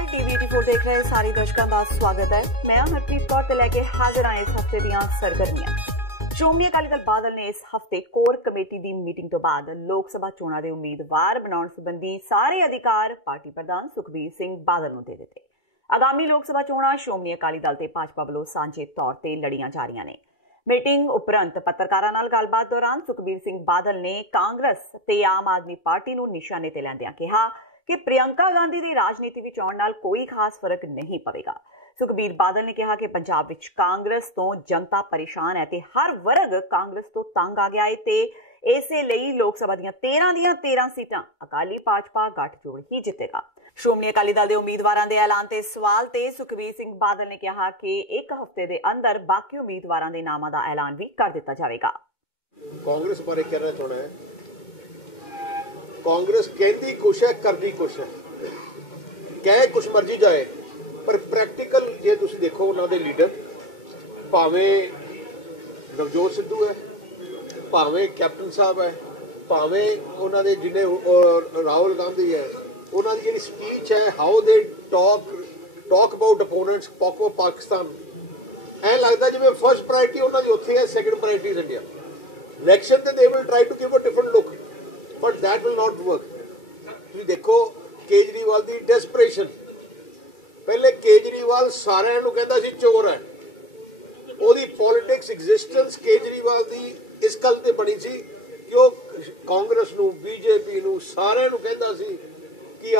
अकाल टीवी 84 देख रहे सारे दर्शकों का स्वागत है। मैं हरप्रीत कौर ते लैके हाजिर हाँ इस हफ्ते दीयां सरगर्मियां। श्रोमणी अकाली दल बादल ने इस हफ्ते कोर कमेटी की मीटिंग तो बाद लोक सभा चोणां दे उम्मीदवार बनाउण संबंधी सारे अधिकार पार्टी प्रधान सुखबीर सिंह बादल नूं दे दित्ते। आगामी लोक सभा चोणां श्रोमणी अकाली दल ते भाजपा वल्लों सांझे तौर ते लड़ियां जा रहीआं ने। मीटिंग उपरंत पत्रकारां नाल गलबात दौरान सुखबीर सिंह बादल ने कांग्रेस ते आम आदमी पार्टी नूं निशाने ते लैंदिआं कहा कि प्रियंका गांधी की राजनीति विच आउण नाल कोई खास फर्क नहीं पवेगा। सुखबीर बादल ने कहा कि पंजाब विच कांग्रेस तो जनता परेशान है ते हर वर्ग कांग्रेस तो तंग आ गया है ते इसे लई लोक सभा दीआं 13 सीटां अकाली भाजपा गठजोड़ ही जितेगा। श्रोमणी अकाली दल दे उम्मीदवारां दे ऐलान ते सवाल ते सुखबीर सिंह बादल ने कहा कि एक हफ्ते दे अंदर बाकी उम्मीदवारां दे नामां दा ऐलान भी कर दिता जाएगा। कांग्रेस बारे कहना चाहना है, कांग्रेस कहती कुछ है करती कुछ है, कह कुछ मर्जी जाए पर प्रैक्टिकल जे तुसी देखो उन्होंने लीडर भावें नवजोत सिद्धू है, भावें कैप्टन साहब है, भावें उन्होंने जिन्हें राहुल गांधी है, उन्होंने जी स्पीच है how they talk about opponents Pakistan ऐ लगता जिवें फर्स्ट प्रायोरिटी उन्होंने उत्थे है, second priority India. Election they will try to give a different look but that will not work. तुसीं देखो केजरीवाल की डेस्परेशन, पहले केजरीवाल सारिਆਂ ਨੂੰ ਕਹਿੰਦਾ ਸੀ चोर है, ਉਹਦੀ पॉलिटिक्स एग्जिस्टेंस केजरीवाल की इस गल ते बनी सी कि वो कांग्रेस ਨੂੰ बीजेपी ਨੂੰ ਸਾਰਿਆਂ ਨੂੰ ਕਹਿੰਦਾ ਸੀ कि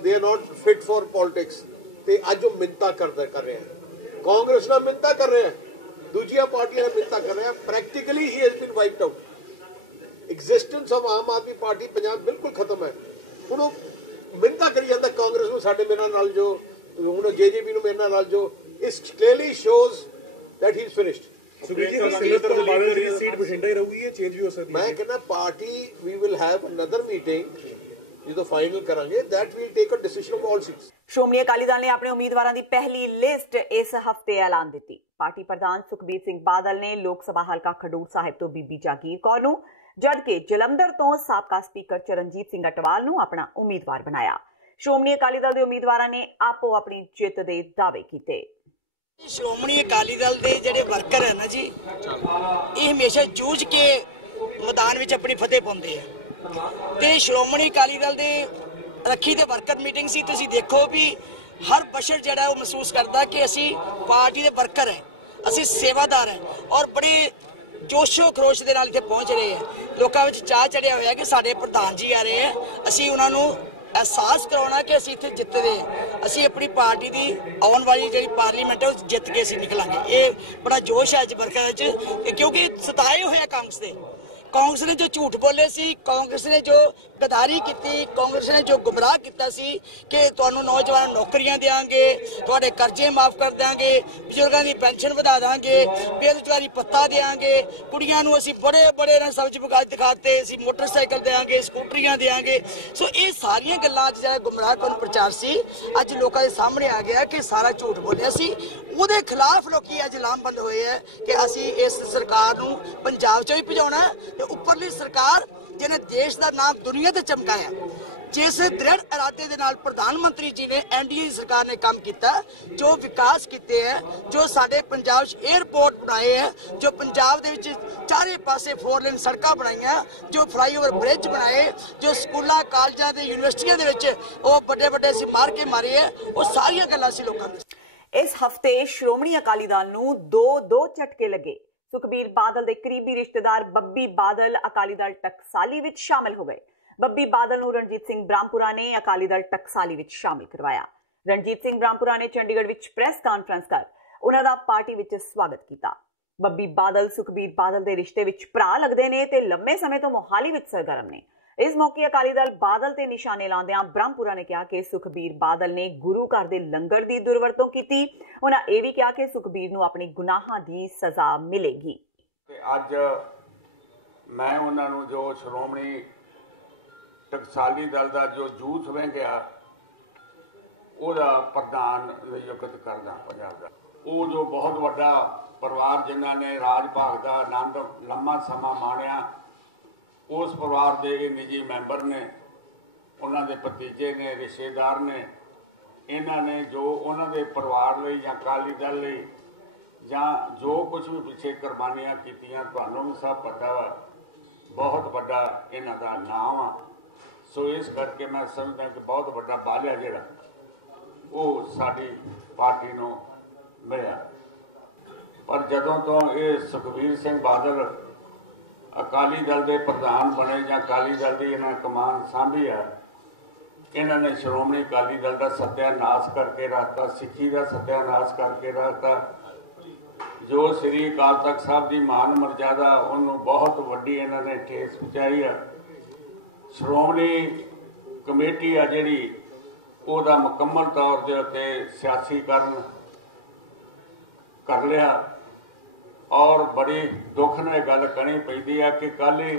they are not fit for politics ते अज वो मिन्नतां कर रहे हैं, कांग्रेस नाल मिन्नतां कर रहे हैं, दूजियां पार्टियां नाल मिन्नतां कर रहे हैं। Practically he has been wiped out. Existence of Aam Aadmi party Punjab बिल्कुल खत्म है। हुण मिन्नतां करी जांदा कांग्रेस नूं साडे मेरे नाल जो हुण जेजेपी नूं मेरे नाल जो इस clearly shows that he is finished. मैं कहना party we will have another meeting जो फाइनल करांगे that will take a decision of all seats. Shiromani Akali Dal ने अपने उम्मीदवारों की पहली लिस्ट इस हफ्ते ऐलान दी। पार्टी प्रधान सुखबीर सिंह बादल ने लोक सभा हलका खडूर साहिब तो बीबी जागीर कौर नूं, जबकि जलंधर तो साबका स्पीकर चरणजीत सिंह अटवाल नूं अपना उम्मीदवार बनाया। श्रोमणी अकाली दल के उम्मीदवारों ने आपो अपनी जित के दावे किए। श्रोमणी अकाली दल के जिहड़े वर्कर है ना जी, ये हमेशा जूझ के मैदान में अपनी फतेह पाउंदे हैं ते श्रोमणी अकाली दल दे रखी दे वर्कर मीटिंग सी। तुसीं देखो भी हर बशर जिहड़ा वो महसूस करता कि असी पार्टी दे वर्कर हैं, असी सेवादार हैं और बड़े जोशो खरोश दे नाल इत्थे पहुंच रहे हैं। लोकां विच चाह चढ़िया होया कि साडे प्रधान जी आ रहे हैं, असी उन्हां नूं एहसास करवाना कि असी इत्थे जितदे हैं, असी अपनी पार्टी दी आउण वाली जिहड़ी पार्लीमेंट है जित के असी निकलांगे। ये बड़ा जोश है अज वर्करां च क्योंकि सताए होए कांग्रेस दे। कांग्रेस ने जो झूठ बोले सी, कांग्रेस ने जो गद्दारी की, कांग्रेस ने जो गुमराह किया सी कि तुहानूं नौजवान नौकरियां देंगे, तुहाडे कर्जे माफ कर देंगे, बजुर्गों की पेंशन वधा देंगे, बेरोजगारी भत्ता देंगे, कुड़ियां नूं असीं बड़े बड़े सब्ज बगा दिखाते, असीं मोटरसाइकिल देंगे, स्कूटरियां देंगे। सो ये सारियां गल्लां जिहड़ा गुमराहकुन प्रचार सी अज लोकां दे सामने आ गया कि सारा झूठ बोलिया सी। उहदे खिलाफ लोग अज लामबंद होए है कि असीं इस सरकार नूं पंजाब चों ही भजाउणा ते उपरली सरकार जिन्हें देश का नाम दुनिया ते चमकाया, जिस दृढ़ इरादे दे नाल प्रधानमंत्री जी ने एनडीए की सरकार ने काम किया, जो विकास किए हैं, जो साडे पंजाब एयरपोर्ट बनाए हैं, जो पंजाब दे विच चारे पासे 4 लेन सड़कां बनाईयां, जो फ्लाईओवर ब्रिज बनाए, जो स्कूलों कॉलेजों के यूनिवर्सिटियों के विच वो बड़े बड़े असीं मार के मारे है, वो सारियां गल्लां असीं लोकां दे। इस हफ्ते श्रोमणी अकाली दल नूं दो झटके लगे। सुखबीर बादल के करीबी रिश्तेदार बब्बी बादल अकाली दल टकसाली विच शामिल हो गए। बब्बी बादल नूं रणजीत सिंह ब्राह्मपुरा ने अकाली दल टकसाली विच शामिल करवाया। रणजीत सिंह ब्राह्मपुरा ने चंडीगढ़ विच प्रेस कॉन्फ्रेंस कर उन्हां दा पार्टी विच स्वागत किया। बब्बी बादल सुखबीर बादल के रिश्ते विच भरा लगदे ने ते लंबे समय तो मोहाली विच सरगर्म ने। इस मौके अकाली दल बादल ते निशाने लांदियां ब्रह्मपुरा ने कहा कि सुखबीर बादल ने गुरु घर दे लंगर दी दुरवरतों की। उन्हां यह भी कहा कि सुखबीर नूं अपनी गुनाहां दी सज़ा मिलेगी। अज मैं उन्होंने जो श्रोमणी टकसाली दल का जो जूथ वहिंगिया ਉਹਦਾ प्रधान नियुक्त करदा पंजाब का। वो जो बहुत वड्डा परिवार जिन्हां ने राज भाग का आनंद लम्मा समा माणिया, उस परिवार के निजी मैंबर ने, उन्होंने भतीजे ने, रिश्तेदार ने, ਇਹਨਾਂ ਨੇ ਜੋ ਉਹਨਾਂ ਦੇ ਪਰਿਵਾਰ ਲਈ ਜਾਂ ਅਕਾਲੀ ਦਲ ਲਈ ਜਾਂ ਜੋ ਕੁਝ ਵੀ ਪਿੱਛੇ ਕੁਰਬਾਨੀਆਂ ਕੀਤੀਆਂ, ਤੁਹਾਨੂੰ ਵੀ ਸਭ ਪਤਾ ਵਾ, ਬਹੁਤ ਵੱਡਾ ਇਹਨਾਂ ਦਾ ਨਾਮ ਆ। ਸੋ ਇਸ ਕਰਕੇ ਮੈਂ ਸਮਝਦਾ ਕਿ ਬਹੁਤ ਵੱਡਾ ਬਾਲਿਆ ਜਿਹੜਾ ਉਹ ਸਾਡੀ ਪਾਰਟੀ ਨੂੰ ਮਿਲਿਆ। ਪਰ ਜਦੋਂ ਤੋਂ ਇਹ ਸੁਖਬੀਰ ਸਿੰਘ ਬਾਦਲ ਅਕਾਲੀ ਦਲ ਦੇ ਪ੍ਰਧਾਨ ਬਣੇ ਜਾਂ ਅਕਾਲੀ ਦਲ ਦੀ ਇਹਨਾਂ ਕਮਾਨ ਸਾਂਭੀ ਆ, ਇਹਨਾਂ ਨੇ ਸ਼੍ਰੋਮਣੀ ਅਕਾਲੀ ਦਲ ਦਾ ਸੱਤਿਆਨਾਸ਼ ਕਰਕੇ ਰੱਖਤਾ, ਸਿੱਖੀ ਦਾ ਸੱਤਿਆਨਾਸ਼ ਕਰਕੇ ਰੱਖਤਾ। ਜੋ ਸ੍ਰੀ ਅਕਾਲ ਤਖਤ ਸਾਹਿਬ ਦੀ ਮਾਨ ਮਰਜ਼ਾਦਾ ਉਹਨੂੰ ਬਹੁਤ ਵੱਡੀ ਇਹਨਾਂ ਨੇ ਠੇਸ ਪਹੁੰਚਾਈ ਆ। ਸ਼੍ਰੋਮਣੀ ਕਮੇਟੀ ਆ ਜਿਹੜੀ ਉਹਦਾ ਮੁਕੰਮਲ ਤੌਰ ਦੇ ਉੱਤੇ ਸਿਆਸੀਕਰਨ ਕਰ ਲਿਆ। ਔਰ ਬੜੀ ਦੁੱਖ ਨਾਲ ਇਹ ਗੱਲ ਕਹਿਣੀ ਪੈਂਦੀ ਆ ਕਿ ਕੱਲ੍ਹ ਹੀ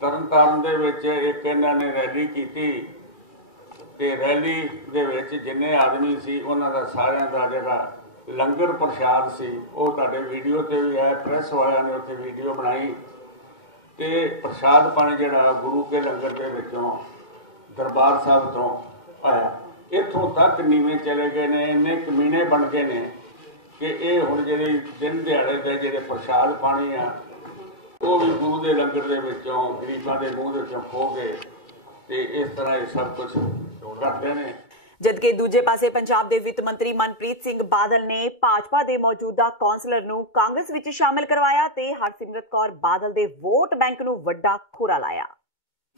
ਤਰਨਤਾਰਨ ਦੇ ਵਿੱਚ ਇੱਕ ਇਹਨਾਂ ਨੇ ਰੈਲੀ ਕੀਤੀ ਤੇ ਰੈਲੀ ਦੇ ਵਿੱਚ ਜਿੰਨੇ ਆਦਮੀ ਸੀ ਉਹਨਾਂ ਦਾ ਸਾਰਿਆਂ ਦਾ ਜਿਹੜਾ ਲੰਗਰ ਪ੍ਰਸ਼ਾਦ ਸੀ ਉਹ ਤੁਹਾਡੇ ਵੀਡੀਓ ਤੇ ਵੀ ਆਇਆ, ਪ੍ਰੈਸ ਵਾਲਿਆਂ ਨੇ ਉੱਥੇ ਵੀਡੀਓ ਬਣਾਈ ਤੇ ਪ੍ਰਸ਼ਾਦ ਪਾਣੀ ਜਿਹੜਾ ਗੁਰੂ ਕੇ ਲੰਗਰ ਦੇ ਵਿੱਚੋਂ ਦਰਬਾਰ ਸਾਹਿਬ ਤੋਂ ਆਇਆ। ਇੱਥੋਂ ਤੱਕ ਨੀਵੇਂ ਚਲੇ ਗਏ ਨੇ, ਇੰਨੇ ਕਮੀਨੇ ਬਣ ਗਏ ਨੇ ਕਿ ਇਹ ਹੁਣ ਜਿਹੜੀ ਦਿਨ ਦਿਹਾੜੇ ਦੇ ਜਿਹੜੇ ਪ੍ਰਸ਼ਾਦ ਪਾਣੀ ਆ ਉਹ ਵੀ ਗੁਰੂ ਦੇ ਲੰਗਰ ਦੇ ਵਿੱਚੋਂ ਗਰੀਬਾਂ ਦੇ ਮੂੰਹ ਦੇ ਵਿੱਚੋਂ ਖੋਹ ਗਏ ਤੇ ਇਸ ਤਰ੍ਹਾਂ ਇਹ ਸਭ ਕੁਝ ਕਰਦੇ ਨੇ। ਜਦਕਿ ਦੂਜੇ ਪਾਸੇ ਪੰਜਾਬ ਦੇ ਵਿੱਤ ਮੰਤਰੀ ਮਨਪ੍ਰੀਤ ਸਿੰਘ ਬਾਦਲ ਨੇ ਭਾਜਪਾ ਦੇ ਮੌਜੂਦਾ ਕੌਂਸਲਰ ਨੂੰ ਕਾਂਗਰਸ ਵਿੱਚ ਸ਼ਾਮਿਲ ਕਰਵਾਇਆ ਤੇ ਹਰਸਿਮਰਤ ਕੌਰ ਬਾਦਲ ਦੇ ਵੋਟ ਬੈਂਕ ਨੂੰ ਵੱਡਾ ਖੁਰਾ ਲਾਇਆ।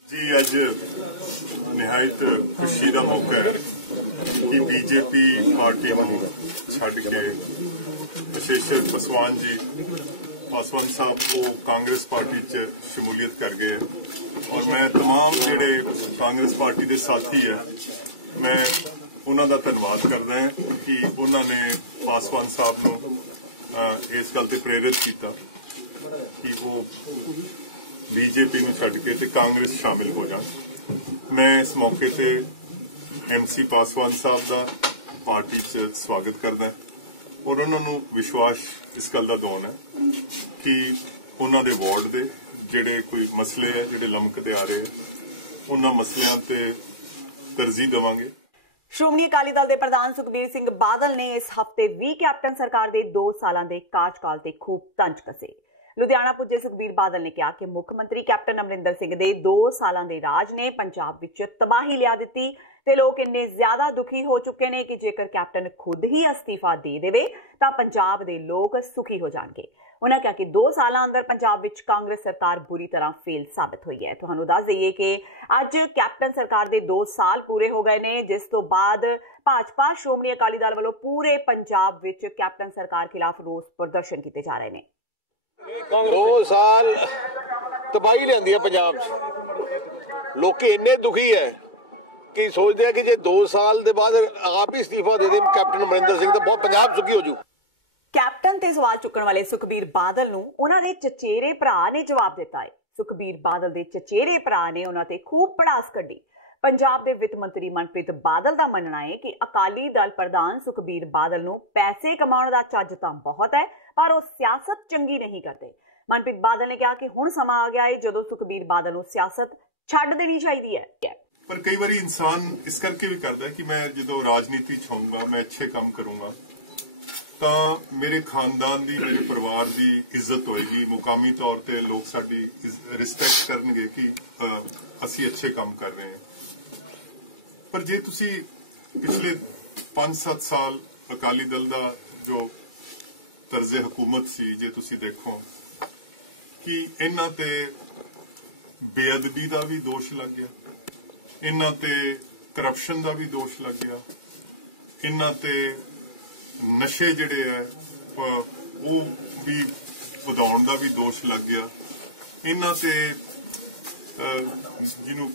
ਜੀ ਅੱਜ ਨਿਹਾਇਤ ਖੁਸ਼ੀ ਦਾ ਮੌਕਾ ਹੈ ਕਿ ਬੀਜੇਪੀ ਪਾਰਟੀ ਨੂੰ ਛੱਡ ਕੇ ਵਿਸ਼ੇਸ਼ਰ ਪਾਸਵਾਨ ਸਾਹਿਬ ਉਹ ਕਾਂਗਰਸ ਪਾਰਟੀ 'ਚ ਸ਼ਮੂਲੀਅਤ ਕਰ ਗਏ ਔਰ ਮੈਂ तमाम ਜਿਹੜੇ ਕਾਂਗਰਸ ਪਾਰਟੀ ਦੇ ਸਾਥੀ ਹੈ ਮੈਂ ਉਹਨਾਂ ਦਾ ਧੰਨਵਾਦ ਕਰਦਾ ਹਾਂ ਕਿ ਉਹਨਾਂ ਨੇ ਪਾਸਵਾਨ ਸਾਹਿਬ ਨੂੰ ਇਸ ਗੱਲ ਤੇ ਪ੍ਰੇਰਿਤ ਕੀਤਾ ਕਿ ਉਹ ਬੀਜੇਪੀ ਨੂੰ ਛੱਡ ਕੇ ਤੇ ਕਾਂਗਰਸ ਸ਼ਾਮਿਲ ਹੋ ਜਾਣ। ਮੈਂ ਇਸ ਮੌਕੇ ਤੇ MC ਪਾਸਵਾਨ ਸਾਹਿਬ ਦਾ ਪਾਰਟੀ 'ਚ ਸਵਾਗਤ ਕਰਦਾ ਔਰ ਉਹਨਾਂ ਨੂੰ ਵਿਸ਼ਵਾਸ ਇਸ ਗੱਲ ਦਾ ਦਿਵਾਉਣਾ ਕਿ ਉਹਨਾਂ ਦੇ ਵਾਰਡ ਦੇ ਜਿਹੜੇ ਕੋਈ ਮਸਲੇ ਹੈ ਜਿਹੜੇ ਲਮਕਦੇ ਆ ਰਹੇ ਉਹਨਾਂ ਮਸਲਿਆਂ ਤੇ ਤਰਜੀਹ ਦੇਵਾਂਗੇ। ਸ਼੍ਰੋਮਣੀ ਅਕਾਲੀ ਦਲ ਦੇ ਪ੍ਰਧਾਨ ਸੁਖਬੀਰ ਸਿੰਘ ਬਾਦਲ ਨੇ ਇਸ ਹਫ਼ਤੇ ਵੀ ਕੈਪਟਨ ਸਰਕਾਰ ਦੇ 2 ਸਾਲਾਂ ਦੇ ਕਾਰਜਕਾਲ ਤੇ ਖੂਬ ਤੰਜ ਕਸੇ। ਲੁਧਿਆਣਾ ਪੁੱਜੇ ਸੁਖਬੀਰ ਬਾਦਲ ਨੇ ਕਿਹਾ ਕਿ ਮੁੱਖ ਮੰਤਰੀ ਕੈਪਟਨ ਅਮਰਿੰਦਰ ਸਿੰਘ ਦੇ 2 ਸਾਲਾਂ ਦੇ ਰਾਜ ਨੇ ਪੰਜਾਬ ਵਿੱਚ ਤਬਾਹੀ ਲਿਆ ਦਿੱਤੀ ਤੇ ਲੋਕ ਇੰਨੇ ਜ਼ਿਆਦਾ ਦੁਖੀ ਹੋ ਚੁੱਕੇ ਨੇ ਕਿ ਜੇਕਰ ਕੈਪਟਨ ਖੁਦ ਹੀ ਅਸਤੀਫਾ ਦੇ ਦੇਵੇ ਤਾਂ ਪੰਜਾਬ ਦੇ ਲੋਕ ਸੁਖੀ ਹੋ ਜਾਣਗੇ। ਉਹਨਾਂ ਕਿਹਾ ਕਿ 2 ਸਾਲਾਂ ਅੰਦਰ ਪੰਜਾਬ ਵਿੱਚ ਕਾਂਗਰਸ ਸਰਕਾਰ ਬੁਰੀ ਤਰ੍ਹਾਂ ਫੇਲ ਸਾਬਤ ਹੋਈ ਹੈ। ਤੁਹਾਨੂੰ ਦੱਸ ਦਈਏ ਕਿ ਅੱਜ ਕੈਪਟਨ ਸਰਕਾਰ ਦੇ 2 ਸਾਲ ਪੂਰੇ ਹੋ ਗਏ ਨੇ, ਜਿਸ ਤੋਂ ਬਾਅਦ ਭਾਜਪਾ ਸ਼੍ਰੋਮਣੀ ਅਕਾਲੀ ਦਲ ਵੱਲੋਂ ਪੂਰੇ ਪੰਜਾਬ ਵਿੱਚ ਕੈਪਟਨ ਸਰਕਾਰ ਖਿਲਾਫ ਰੋਸ ਪ੍ਰਦਰਸ਼ਨ ਕੀਤੇ ਜਾ ਰਹੇ ਨੇ। 2 ਸਾਲ ਤਬਾਹੀ ਲਿਆਂਦੀ ਹੈ ਪੰਜਾਬ 'ਚ। ਲੋਕੀ ਇੰਨੇ ਦੁਖੀ ਹੈ ਕਿ ਸੋਚਦੇ ਆ ਕਿ ਜੇ 2 ਸਾਲ ਦੇ ਬਾਅਦ ਆਪ ਹੀ ਅਸਤੀਫਾ ਦੇ ਦੇਣ ਕੈਪਟਨ ਅਮਰਿੰਦਰ ਸਿੰਘ ਤਾਂ ਬਹੁਤ ਪੰਜਾਬ ਸੁਖੀ ਹੋ ਜੂ। ਕੈਪਟਨ ਤੇ ਸਵਾਲ ਚੁੱਕਣ ਵਾਲੇ ਸੁਖਬੀਰ ਬਾਦਲ ਨੂੰ ਉਹਨਾਂ ਦੇ ਚਚੇਰੇ ਭਰਾ ਨੇ ਜਵਾਬ ਦਿੱਤਾ ਹੈ। ਸੁਖਬੀਰ ਬਾਦਲ ਦੇ ਚਚੇਰੇ ਭਰਾ ਨੇ ਉਹਨਾਂ ਤੇ ਖੂਬ ਪੜਾਸ ਕੱਢੀ। ਪੰਜਾਬ ਦੇ ਵਿੱਤ ਮੰਤਰੀ ਮਨਪ੍ਰੀਤ ਬਾਦਲ ਦਾ ਮੰਨਣਾ ਹੈ ਕਿ ਅਕਾਲੀ ਦਲ ਪ੍ਰਧਾਨ ਸੁਖਬੀਰ ਬਾਦਲ ਨੂੰ ਪੈਸੇ ਕਮਾਉਣ ਦਾ ਚੱਜ ਤਾਂ ਬਹੁਤ ਹੈ ਪਰ ਉਹ ਸਿਆਸਤ ਚੰਗੀ ਨਹੀਂ ਕਰਦੇ। ਮਨਪ੍ਰੀਤ ਬਾਦਲ ਨੇ ਕਿਹਾ ਕਿ ਹੁਣ ਸਮਾਂ ਆ ਗਿਆ ਹੈ ਜਦੋਂ ਸੁਖਬੀਰ ਬਾਦਲ ਨੂੰ ਸਿਆਸਤ ਛੱਡ ਦੇਣੀ ਚਾਹੀਦੀ ਹੈ। ਪਰ ਕਈ ਵਾਰੀ ਇਨਸਾਨ ਇਸ ਕਰਕੇ ਵੀ ਕਰਦਾ ਕਿ ਮੈਂ ਜਦੋਂ ਰਾਜਨੀਤੀ 'ਚ ਹੋਊਂਗਾ ਮੈਂ ਅੱਛੇ ਕੰਮ ਕਰੂੰਗਾ ਤਾਂ ਮੇਰੇ ਖਾਨਦਾਨ ਦੀ ਮੇਰੇ ਪਰਿਵਾਰ ਦੀ ਇੱਜ਼ਤ ਹੋਏਗੀ, ਮੁਕਾਮੀ ਤੌਰ ਤੇ ਲੋਕ ਸਾਡੀ ਰਿਸਪੈਕਟ ਕਰਨਗੇ ਕਿ ਅਸੀਂ ਅੱਛੇ ਕੰਮ ਕਰ ਰਹੇ ਹਾਂ। ਪਰ ਜੇ ਤੁਸੀਂ ਪਿਛਲੇ 5-7 ਸਾਲ ਅਕਾਲੀ ਦਲ ਦਾ ਜੋ ਤਰਜ਼ੇ ਹਕੂਮਤ ਸੀ ਜੇ ਤੁਸੀਂ ਦੇਖੋ ਕਿ ਇਹਨਾਂ ਤੇ ਬੇਅਦਬੀ ਦਾ ਵੀ ਦੋਸ਼ ਲੱਗ ਗਿਆ, ਇਹਨਾਂ ਤੇ ਕਰਪਸ਼ਨ ਦਾ ਵੀ ਦੋਸ਼ ਲੱਗ ਗਿਆ, ਇਹਨਾਂ ਤੇ ਨਸ਼ੇ ਜਿਹੜੇ ਹੈ ਉਹ ਵੀ ਵਧਾਉਣ ਦਾ ਵੀ ਦੋਸ਼ ਲੱਗ ਗਿਆ, ਇਹਨਾਂ ਤੇ ਜਿਹਨੂੰ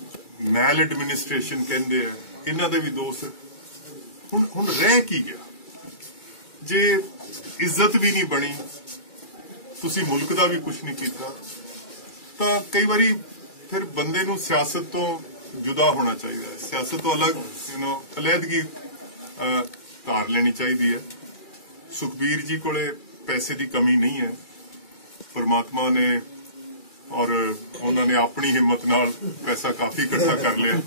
ਮੈਲ ਐਡਮਿਨਿਸਟ੍ਰੇਸ਼ਨ ਕਹਿੰਦੇ ਆ ਇਹਨਾਂ ਦੇ ਵੀ ਦੋਸ਼। ਹੁਣ ਰਹਿ ਕੀ ਗਿਆ? ਜੇ ਇੱਜ਼ਤ ਵੀ ਨਹੀਂ ਬਣੀ, ਤੁਸੀਂ ਮੁਲਕ ਦਾ ਵੀ ਕੁਝ ਨਹੀਂ ਕੀਤਾ ਤਾਂ ਕਈ ਵਾਰੀ ਫਿਰ ਬੰਦੇ ਨੂੰ ਸਿਆਸਤ ਤੋਂ ਜੁਦਾ ਹੋਣਾ ਚਾਹੀਦਾ ਹੈ, ਸਿਆਸਤ ਤੋਂ ਅਲੱਗ ਅਲੱਦਗੀ ਧਾਰ ਲੈਣੀ ਚਾਹੀਦੀ ਹੈ। ਸੁਖਬੀਰ ਜੀ ਕੋਲੇ ਪੈਸੇ ਦੀ ਕਮੀ ਨਹੀਂ ਹੈ, ਪਰਮਾਤਮਾ ਨੇ और उन्होंने अपनी हिम्मत नाल पैसा काफ़ी इकट्ठा कर लिया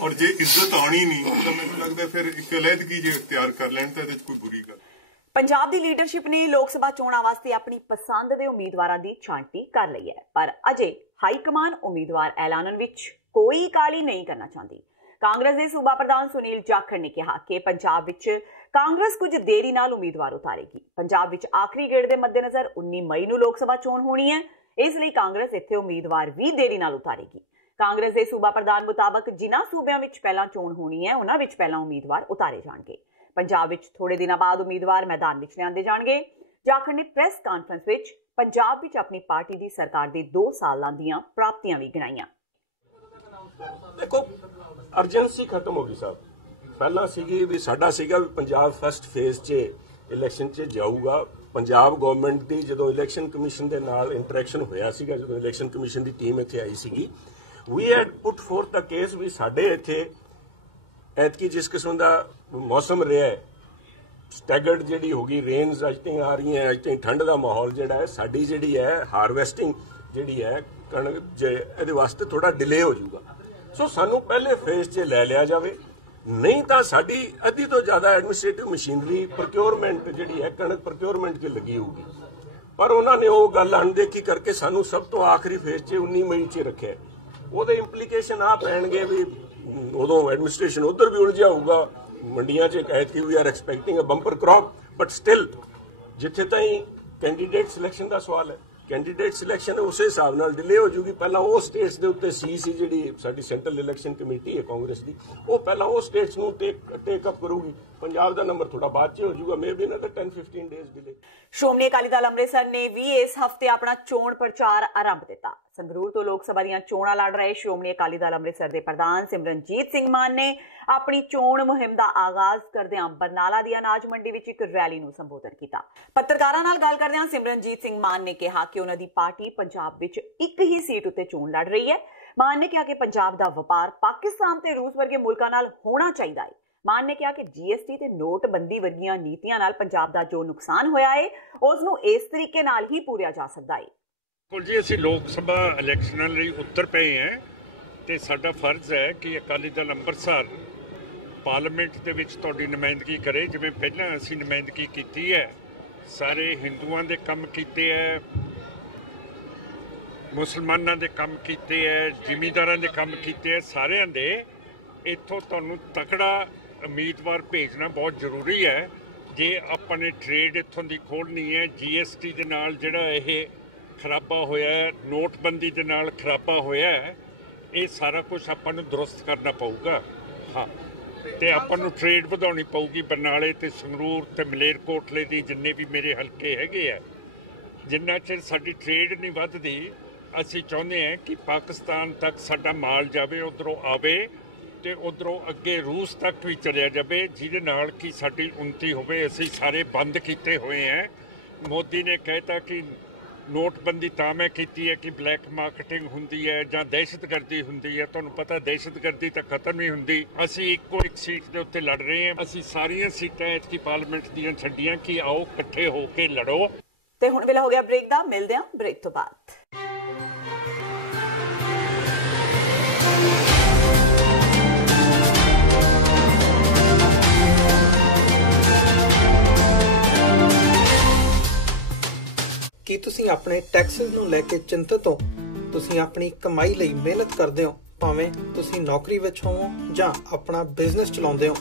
और जे इज्जत आनी नहीं तो मैनूं लगदा फिर एक अलहदगी जे इख्तियार कर लैण तां इहदे च कोई बुरी गल। ਪੰਜਾਬ ਦੀ ਲੀਡਰਸ਼ਿਪ ਨੇ ਲੋਕ ਸਭਾ ਚੋਣਾਂ ਵਾਸਤੇ ਆਪਣੀ ਪਸੰਦ ਦੇ ਉਮੀਦਵਾਰਾਂ ਦੀ ਛਾਂਟੀ ਕਰ ਲਈ ਹੈ, ਪਰ ਅਜੇ ਹਾਈ ਕਮਾਨ ਉਮੀਦਵਾਰ ਐਲਾਨਣ ਵਿੱਚ ਕੋਈ ਕਾਹਲੀ ਨਹੀਂ ਕਰਨਾ ਚਾਹੁੰਦੀ। ਕਾਂਗਰਸ ਦੇ ਸੂਬਾ ਪ੍ਰਧਾਨ ਸੁਨੀਲ ਜਾਖੜ ਨੇ ਕਿਹਾ ਕਿ ਪੰਜਾਬ ਵਿੱਚ ਕਾਂਗਰਸ ਕੁਝ ਦੇਰੀ ਨਾਲ ਉਮੀਦਵਾਰ ਉਤਾਰੇਗੀ। ਪੰਜਾਬ ਵਿੱਚ ਆਖਰੀ ਗੇੜ ਦੇ ਮੱਦੇਨਜ਼ਰ 19 ਮਈ ਨੂੰ ਲੋਕ ਸਭਾ ਚੋਣ ਹੋਣੀ ਹੈ, ਇਸ ਲਈ ਕਾਂਗਰਸ ਇੱਥੇ ਉਮੀਦਵਾਰ ਵੀ ਦੇਰੀ ਨਾਲ ਉਤਾਰੇਗੀ। ਕਾਂਗਰਸ ਦੇ ਸੂਬਾ ਪ੍ਰਧਾਨ ਮੁਤਾਬਕ ਜਿਨ੍ਹਾਂ ਸੂਬਿਆਂ ਵਿੱਚ ਪਹਿਲਾਂ ਚੋਣ ਹੋਣੀ ਹੈ ਉਹਨਾਂ ਵਿੱਚ ਪਹਿਲਾਂ ਉਮੀਦਵਾਰ ਉਤਾਰੇ ਜਾਣਗੇ। ਪੰਜਾਬ ਵਿੱਚ ਥੋੜੇ ਦਿਨਾਂ ਬਾਅਦ ਉਮੀਦਵਾਰ ਮੈਦਾਨ ਵਿੱਚ ਲਿਆਂਦੇ ਜਾਣਗੇ। ਜਾਖੜ ਨੇ ਪ੍ਰੈਸ ਕਾਨਫਰੰਸ ਵਿੱਚ ਪੰਜਾਬ ਵਿੱਚ ਆਪਣੀ ਪਾਰਟੀ ਦੀ ਸਰਕਾਰ ਦੇ 2 ਸਾਲਾਂ ਦੀਆਂ ਪ੍ਰਾਪਤੀਆਂ ਵੀ ਗਿਣਾਈਆਂ। ਦੇਖੋ अर्जेंसी खत्म हो गई साहब। पहला सीगी भी साडा सीगा भी पंजाब फस्ट फेज च इलैक्शन च जाऊगा। पंजाब गवर्नमेंट की जो इलैक्शन कमीशन के नाल इंटरैक्शन होया सीगा, जो इलैक्शन कमीशन की टीम इत्थे आई सीगी, we had put forth the case भी साडे इत्थे ऐतकी जिस किस्म का मौसम रहा है, स्टैगर्ड जिहड़ी होगी रेन्स अज तक आ रही हैं, अज तक ठंड का माहौल जिहड़ा है, साडी जिहड़ी है हारवैसटिंग जिहड़ी है कणक इहदे वास्ते थोड़ा डिले हो जाऊगा। सो सानू पहले फेज च लै लिया जाए, नहीं तो साडी अद्धी तो ज़्यादा एडमिनिस्ट्रेटिव मशीनरी प्रोक्योरमेंट जिहड़ी है कणक प्रोक्योरमेंट च लगी होगी, पर उन्होंने वो गल अनदेखी करके सानू सब तो आखिरी फेज च 19 मई च रखे। वो इंप्लीकेशन आ पैणगे भी उदों एडमिनिस्ट्रेशन उधर भी उलझिया होगा, मंडियां च ऐतकी we are expecting a bumper crop, but still जिथे ताईं कैंडीडेट सिलैक्शन का सवाल है, कैंडीडेट सिलैक्शन उस हिसाब नाल डिले हो जूगी। पहला वो स्टेट्स के उत्ते सी जिहड़ी साडी सेंट्रल इलैक्शन कमेटी है कांग्रेस की, वो पहला वो स्टेट्स नूं टेक अप करूगी। पंजाब का नंबर थोड़ा बाद च हो जूगा, maybe another 10-15 days delay. Shiromani Akali Dal Amritsar ਨੇ ਵੀ ਇਸ ਹਫਤੇ ਆਪਣਾ ਚੋਣ ਪ੍ਰਚਾਰ ਆਰੰਭ ਦਿੱਤਾ। ਸੰਗਰੂਰ ਤੋਂ ਲੋਕ ਸਭਾ ਦੀਆਂ ਚੋਣਾਂ ਲੜ ਰਹੇ ਸ਼੍ਰੋਮਣੀ ਅਕਾਲੀ ਦਲ ਅੰਮ੍ਰਿਤਸਰ ਦੇ ਪ੍ਰਧਾਨ ਸਿਮਰਨਜੀਤ ਸਿੰਘ ਮਾਨ ਨੇ ਆਪਣੀ ਚੋਣ ਮੁਹਿੰਮ ਦਾ ਆਗਾਜ਼ ਕਰਦਿਆਂ ਬਰਨਾਲਾ ਦੀ ਅਨਾਜ ਮੰਡੀ ਵਿੱਚ ਇੱਕ ਰੈਲੀ ਨੂੰ ਸੰਬੋਧਨ ਕੀਤਾ। ਪੱਤਰਕਾਰਾਂ ਨਾਲ ਗੱਲ ਕਰਦਿਆਂ ਸਿਮਰਨਜੀਤ ਸਿੰਘ ਮਾਨ ਨੇ ਕਿਹਾ ਕਿ ਉਹਨਾਂ ਦੀ ਪਾਰਟੀ ਪੰਜਾਬ ਵਿੱਚ ਇੱਕ ਹੀ ਸੀਟ ਉੱਤੇ ਚੋਣ ਲੜ ਰਹੀ ਹੈ। ਮਾਨ ਨੇ ਕਿਹਾ ਕਿ ਪੰਜਾਬ ਦਾ ਵਪਾਰ ਪਾਕਿਸਤਾਨ ਤੇ ਰੂਸ ਵਰਗੇ ਮੁਲਕਾਂ ਨਾਲ ਹੋਣਾ ਚਾਹੀਦਾ ਹੈ। ਮਾਨ ਨੇ ਕਿਹਾ ਕਿ GST ਤੇ ਨੋਟਬੰਦੀ ਵਰਗੀਆਂ ਨੀਤੀਆਂ ਨਾਲ ਪੰਜਾਬ ਦਾ ਜੋ ਨੁਕਸਾਨ ਹੋਇਆ ਹੈ ਉਸ ਨੂੰ ਇਸ ਤਰੀਕੇ ਨਾਲ ਹੀ ਪੂਰਿਆ ਜਾ ਸਕਦਾ ਹੈ। ਬਿਲਕੁਲ ਜੀ, ਅਸੀਂ ਲੋਕ ਸਭਾ ਇਲੈਕਸ਼ਨਾਂ ਲਈ ਉੱਤਰ ਪਏ ਹਾਂ ਤੇ ਸਾਡਾ ਫਰਜ਼ ਹੈ ਕਿ ਅਕਾਲੀ ਦਲ ਅੰਮ੍ਰਿਤਸਰ ਪਾਰਲੀਮੈਂਟ ਦੇ ਵਿੱਚ ਤੁਹਾਡੀ ਨੁਮਾਇੰਦਗੀ ਕਰੇ, ਜਿਵੇਂ ਪਹਿਲਾਂ ਅਸੀਂ ਨੁਮਾਇੰਦਗੀ ਕੀਤੀ ਹੈ। ਸਾਰੇ ਹਿੰਦੂਆਂ ਦੇ ਕੰਮ ਕੀਤੇ ਹੈ, ਮੁਸਲਮਾਨਾਂ ਦੇ ਕੰਮ ਕੀਤੇ ਹੈ, ਜ਼ਿਮੀਂਦਾਰਾਂ ਦੇ ਕੰਮ ਕੀਤੇ ਹੈ, ਸਾਰਿਆਂ ਦੇ। ਇੱਥੋਂ ਤੁਹਾਨੂੰ ਤਕੜਾ ਉਮੀਦਵਾਰ ਭੇਜਣਾ ਬਹੁਤ ਜ਼ਰੂਰੀ ਹੈ ਜੇ ਆਪਾਂ ਨੇ ਟ੍ਰੇਡ ਇੱਥੋਂ ਦੀ ਖੋਲ੍ਹਣੀ ਹੈ। GST ਦੇ ਨਾਲ ਜਿਹੜਾ ਇਹ ਖਰਾਬਾ ਹੋਇਆ, ਨੋਟਬੰਦੀ ਦੇ ਨਾਲ ਖਰਾਬਾ ਹੋਇਆ, ਇਹ ਸਾਰਾ ਕੁਝ ਆਪਾਂ ਨੂੰ ਦਰੁਸਤ ਕਰਨਾ ਪਊਗਾ। ਹਾਂ, ਤੇ ਆਪਾਂ ਨੂੰ ਟ੍ਰੇਡ ਵਧਾਉਣੀ ਪਊਗੀ। ਬਰਨਾਲੇ ਤੇ ਸੰਗਰੂਰ ਤੇ ਮਲੇਰਕੋਟਲੇ ਦੀ ਜਿੰਨੇ ਵੀ ਮੇਰੇ ਹਲਕੇ ਹੈਗੇ ਆ, ਜਿੰਨਾ ਚਿਰ ਸਾਡੀ ਟ੍ਰੇਡ ਨਹੀਂ ਵੱਧਦੀ, ਅਸੀਂ ਚਾਹੁੰਦੇ ਹਾਂ ਕਿ ਪਾਕਿਸਤਾਨ ਤੱਕ ਸਾਡਾ ਮਾਲ ਜਾਵੇ, ਉੱਧਰੋਂ ਆਵੇ ਤੇ ਉੱਧਰੋਂ ਅੱਗੇ ਰੂਸ ਤੱਕ ਵੀ ਚਲਿਆ ਜਾਵੇ, ਜਿਹਦੇ ਨਾਲ ਕਿ ਸਾਡੀ ਉੱਨਤੀ ਹੋਵੇ। ਅਸੀਂ ਸਾਰੇ ਬੰਦ ਕੀਤੇ ਹੋਏ ਹੈ। ਮੋਦੀ ਨੇ ਕਹਿਤਾ ਕਿ ਨੋਟਬੰਦੀ ਤਾਂ ਮੈਂ ਕੀਤੀ ਹੈ ਕਿ ਬਲੈਕ ਮਾਰਕੀਟਿੰਗ ਹੁੰਦੀ ਹੈ ਜਾਂ ਦਹਿਸ਼ਤਗਰਦੀ ਹੁੰਦੀ ਹੈ। ਤੁਹਾਨੂੰ ਪਤਾ ਦਹਿਸ਼ਤਗਰਦੀ ਤਾਂ ਖਤਮ ਨਹੀਂ ਹੁੰਦੀ। ਅਸੀਂ ਇੱਕੋ ਇੱਕ ਸੀਟ ਦੇ ਉੱਤੇ ਲੜ ਰਹੇ ਹਾਂ। ਅਸੀਂ ਸਾਰੀਆਂ ਸੀਟਾਂ ਐਤਕੀ ਪਾਰਲੀਮੈਂਟ ਦੀਆਂ ਛੱਡੀਆਂ ਕਿ ਆਓ ਇਕੱਠੇ ਹੋ ਕੇ ਲੜੋ। ਤੇ ਹੁਣ ਵੇਲਾ ਹੋ ਗਿਆ ਬ੍ਰੇਕ ਦਾ, ਮਿਲਦੇ ਹਾਂ ਬ੍ਰੇਕ ਤੋਂ ਬਾਅਦ। ਕੀ ਤੁਸੀਂ ਆਪਣੇ ਟੈਕਸਿਸ ਨੂੰ ਲੈ ਕੇ ਚਿੰਤਤ ਹੋ? ਤੁਸੀਂ ਆਪਣੀ ਕਮਾਈ ਲਈ ਮਿਹਨਤ ਕਰਦੇ ਹੋ, ਭਾਵੇਂ ਤੁਸੀਂ ਨੌਕਰੀ ਵਿੱਚ ਹੋਵੋ ਜਾਂ ਆਪਣਾ ਬਿਜ਼ਨਸ ਚਲਾਉਂਦੇ ਹੋ।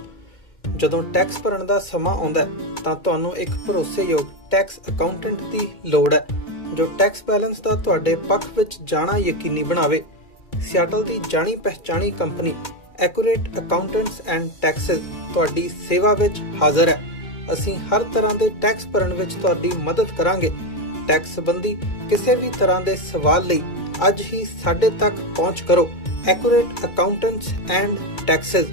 ਜਦੋਂ ਟੈਕਸ ਭਰਨ ਦਾ ਸਮਾਂ ਆਉਂਦਾ ਤਾਂ ਤੁਹਾਨੂੰ ਇੱਕ ਭਰੋਸੇਯੋਗ ਟੈਕਸ ਅਕਾਊਂਟੈਂਟ ਦੀ ਲੋੜ ਹੈ ਜੋ ਟੈਕਸ ਬੈਲੈਂਸ ਦਾ ਤੁਹਾਡੇ ਪੱਖ ਵਿੱਚ ਜਾਣਾ ਯਕੀਨੀ ਬਣਾਵੇ। ਸਿਆਟਲ ਦੀ ਜਾਣੀ ਪਹਿਚਾਣੀ company accurate accountants and taxes ਤੁਹਾਡੀ ਸੇਵਾ ਵਿੱਚ ਹਾਜ਼ਰ ਹੈ। ਅਸੀਂ ਹਰ ਤਰ੍ਹਾਂ ਦੇ ਟੈਕਸ ਭਰਨ ਵਿੱਚ ਤੁਹਾਡੀ ਮਦਦ ਕਰਾਂਗੇ। ਟੈਕਸ ਸੰਬੰਧੀ ਕਿਸੇ ਵੀ ਤਰ੍ਹਾਂ ਦੇ ਸਵਾਲ ਲਈ ਅੱਜ ਹੀ ਸਾਡੇ ਤੱਕ ਪਹੁੰਚ ਕਰੋ। Accurate accountants and taxes.